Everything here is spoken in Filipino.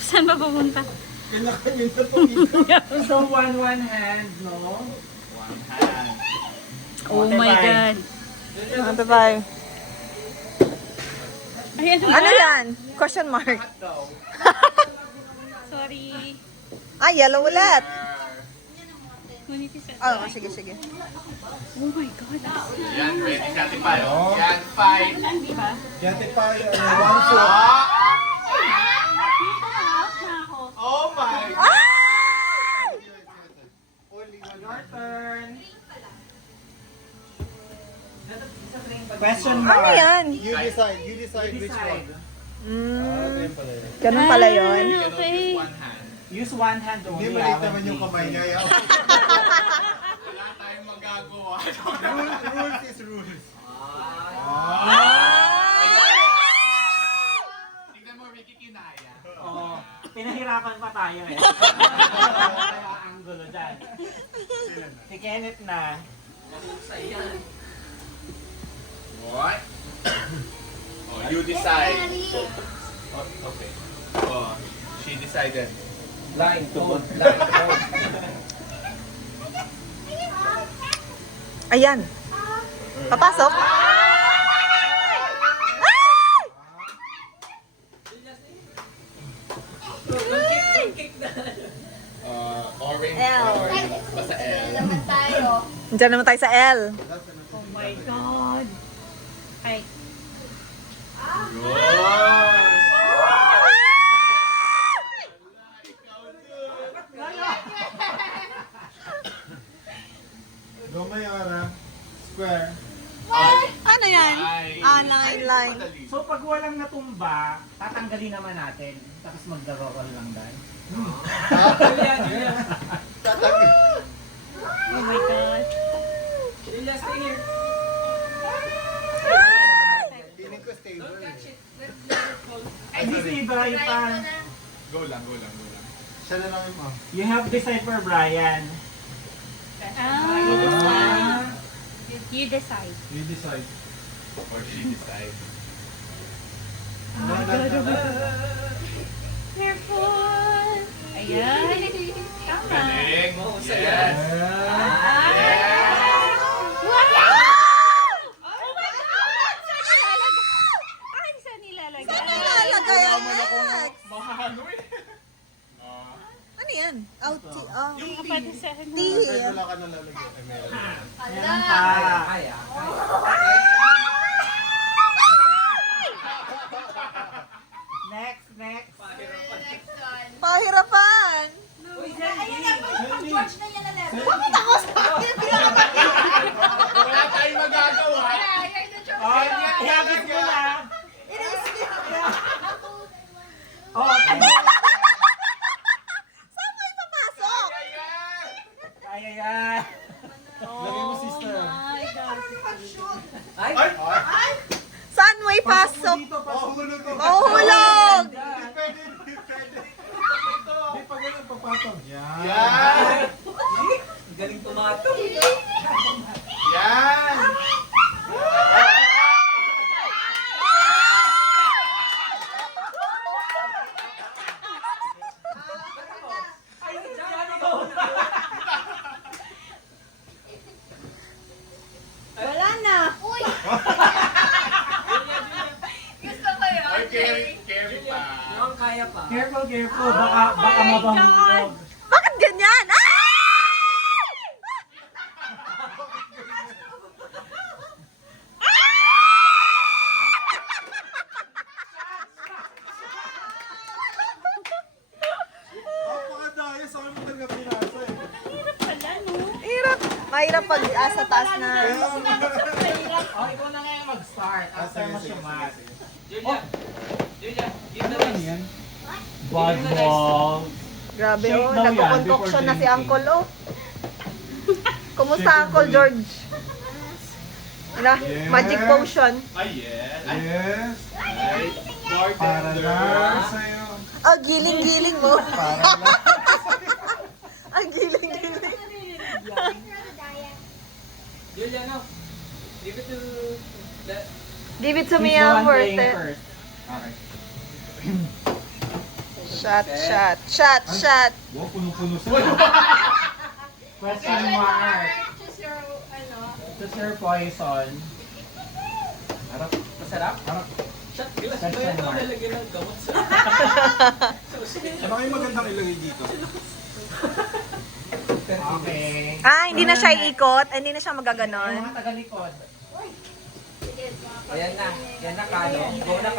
Saan ba pupunta? Kinakamin na po dito. So, one hand, no? One hand. Oh my God. Ano ba? Ayan na. Ano yan? Question mark. Sorry. Ah, yellow ulit. Ngunit isa. Oh, sige, sige. Oh my God. Yan, ready natin pa. Yan, five. Di ba? Gratify, 1-4. Oh my God. Ay! Your turn. Question mark. Ano yan? You decide which one. Mm, Ganyan pala yun. ganun pala yun. Ah, okay. Use one hand. Use one hand only. Hindi maliit naman yung kamay niya. Yaw. Wala tayong magagawa. Rules is rules. Tingnan mo, Ricky, kinaya. Oo. Pinahirapan pa tayo eh. Kaya ang gulo dyan. Si Kenneth na. What? Oh, you decide. Oh, okay. Oh, she decided. Line to. Ayan. Papasok. Orange. L. Orange. Basta L. Diyan naman tayo sa L. Oh my God. Ay. Go Mayora. Square. Ano yan? Ah, line. So pag walang natumba, tatanggalin naman natin. Tapos magdarorol lang dahil. Oh my God. Feeling ko stable. Ay, di si Brian. Go lang. Siya na lang yung You have decipher Brian. You decide. You decide. Or she decide. Careful. Ayan. Tama. Galing. Yes. Wow! Oh my God! Saan nilalagay? Ay, saan nilalagay? Nalagay ang next. Mahalo eh. Ano yan? Out. Yung kapatid sa akin. T. Kahit wala ka nalalagyan. Ay, meron. Meron pa. Next. Pahirapan. Wala tayong magagawa. Oh, ihagis mo na. Oh, Saan mo ipapasok? ay. Lagay mo sister. My God. Saan mo ipasok? Mahulog ko. Mahulog! Pwede. Hindi pa ganun papatong. Yan. Yan. Galing tumatong. Yan. Wala na. Okay, carry pa. Careful. Baka mabahulog. Bakit ganyan? Ah! Napakadaya sa akin mo talaga pinasa eh. Wala, no? Hirap. Mahirap pag sa taas na. Oh, ikaw na ngayon mag-start after mo siya mat. Ano yan? Bad ball. Grabe Shake oh, daw yan nagko-concoction before na si drinking. Uncle oh. Kumusta Uncle George? Ano? Yes. Magic potion. Ay, yes. Yes. Right. Para Bartender. na sa'yo. Oh, giling-giling mo. Para na. Ang giling-giling. Juliano, give it to the... Give it to He's me, the one worth playing it. first. Okay. Shot, shot. Shot, shot. Wow, puno-puno sila. Question mark. Choose your, ano. Choose your poison. Harap. Masarap? Harap. Question mark. Ano kayo magandang ilagay dito? Okay. Ah, hindi na siya iikot. Hindi na siya Yung magaganon. mga taga-likod. Ayan na. Yan na, Kalo. Go na, Kalo.